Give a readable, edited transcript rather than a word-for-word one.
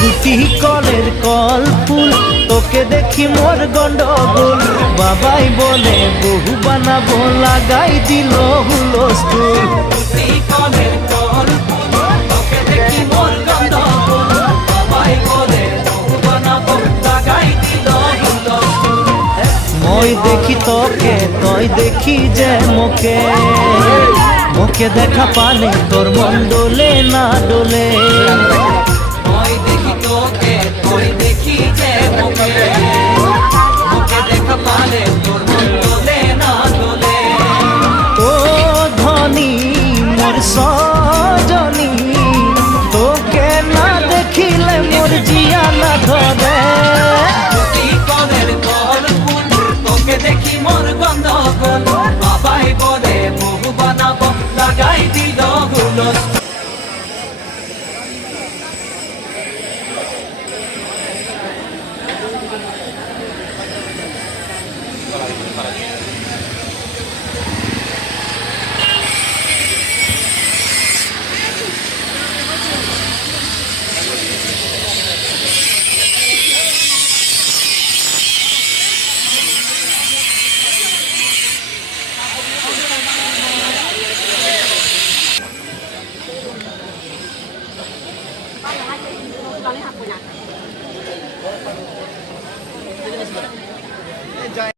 দুটি কলের কল ফুল, তোকে দেখি মোর গন্ডগোল। বাবাই বলে বহু বানাবো, লাগাই দিল হুলস্থুল। দুটি কলের কল ফুল, তোকে দেখি মোর গন্ডগোল। বাবাই বলে বহু বানাবো, লাগাই দিল হুলস্থুল। মই দেখি তোকে, তই দেখি যে মোকে, মোকে দেখা পানে তোর মন ডোলে না ডোলে। মই দেখি তোকে, তুই দেখি যে মোকে, মোকে দেখা পালে তোর মন দোলে না দোলে। ও ধনী মোর সজনী, তোকে না দেখিলে মোর জিয়া না ধরে। দুটি কলের কল ফুল, তোকে দেখি মোর গন্ডগোল। বাবাই বলে বহু বানাবো, লাগাই দিল হুলস্থুল। para